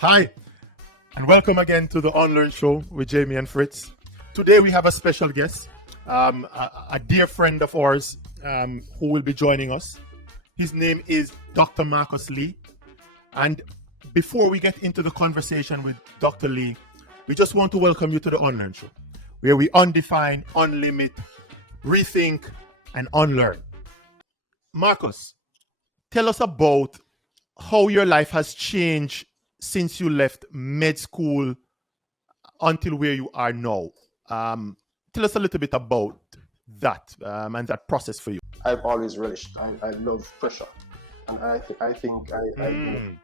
Hi, and welcome again to the Unlearn Show with Jamie and Fritz. Today we have a special guest, a dear friend of ours who will be joining us. His name is Dr. Marcus Lee. And before we get into the conversation with Dr. Lee, we just want to welcome you to the Unlearn Show, where we undefine, unlimit, rethink, and unlearn. Marcus, tell us about how your life has changed since you left med school until where you are now. Tell us a little bit about that and that process for you. I've always relished. I love pressure, and I think I do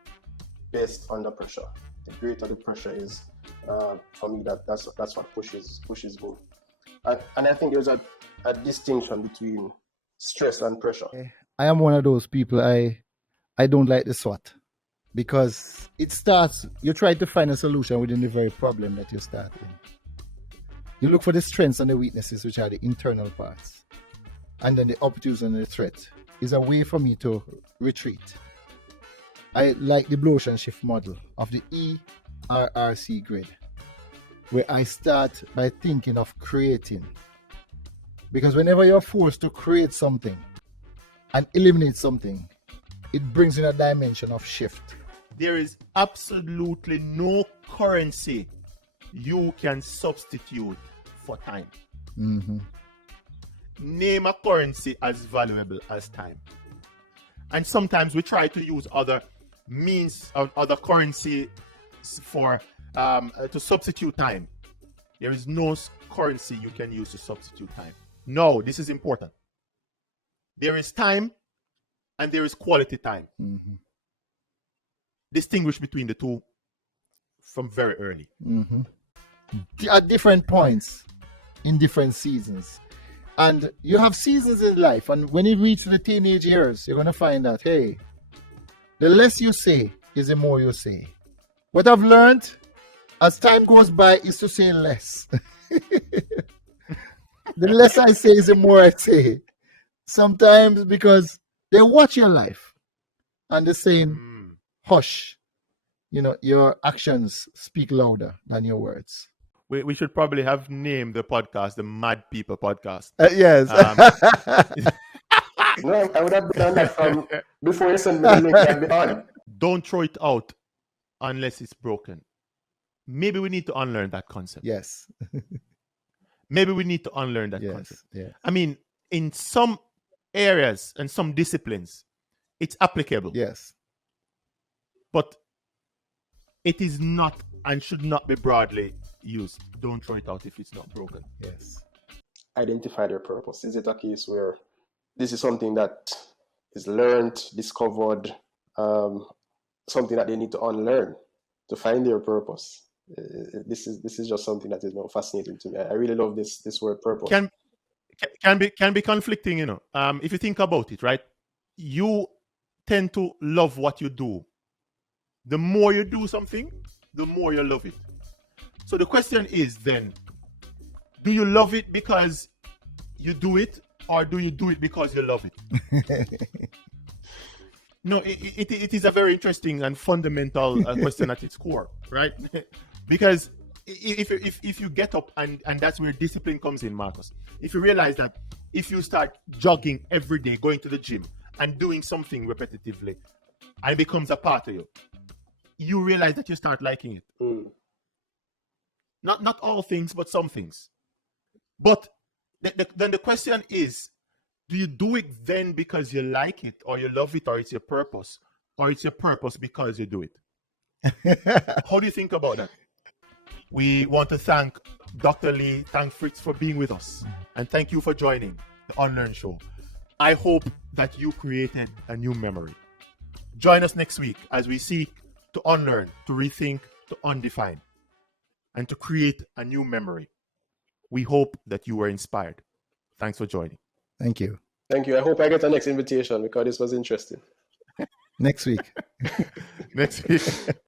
best under pressure. The greater the pressure is, for me, that's what pushes me. And I think there's a distinction between stress and pressure. I am one of those people. I don't like the SWOT, because it starts, you try to find a solution within the very problem that you start in. You look for the strengths and the weaknesses, which are the internal parts. And then the opportunity and the threat is a way for me to retreat. I like the blow and shift model of the ERRC grid, where I start by thinking of creating. Because whenever you're forced to create something and eliminate something, it brings in a dimension of shift. There is absolutely no currency you can substitute for time. Mm-hmm. Name a currency as valuable as time. And sometimes we try to use other means or other currency for to substitute time. There is no currency you can use to substitute time. No, this is important. There is time and there is quality time. Mm-hmm. Distinguish between the two from very early. Mm-hmm. At different points in different seasons. And you have seasons in life, and when you reach the teenage years, you're going to find that, hey, the less you say is the more you say. What I've learned as time goes by is to say less. The less I say is the more I say. Sometimes because they watch your life and they're saying, hush, your actions speak louder than your words. We should probably have named the podcast the Mad People Podcast. Yes. No, I would have done that from before you send me the link and be on. Don't throw it out unless it's broken. Maybe we need to unlearn that concept. Yes. Maybe we need to unlearn that Yes. concept. Yeah. I mean, in some areas and some disciplines, it's applicable. Yes. But it is not and should not be broadly used. Don't throw it out if it's not broken. Yes. Identify their purpose. Is it a case where this is something that is learned, discovered, something that they need to unlearn to find their purpose? This is just something that is fascinating to me. I really love this word purpose. Can be conflicting, if you think about it, right? You tend to love what you do. The more you do something, the more you love it. So the question is then, do you love it because you do it, or do you do it because you love it? No, it is a very interesting and fundamental question at its core, right? Because if you get up, and that's where discipline comes in, Marcus. If you realize that if you start jogging every day, going to the gym and doing something repetitively, and it becomes a part of you, you realize that you start liking it. Not all things, but some things. But then the question is, do you do it then because you like it, or you love it, or it's your purpose, or it's your purpose because you do it? How do you think about that? We want to thank Dr. Lee, thank Fritz for being with us, and thank you for joining the Unlearn Show. I hope that you created a new memory. Join us next week as we seek to unlearn, to rethink, to undefine, and to create a new memory. We hope that you were inspired. Thanks for joining. Thank you. Thank you. I hope I get the next invitation because this was interesting. Next week. Next week.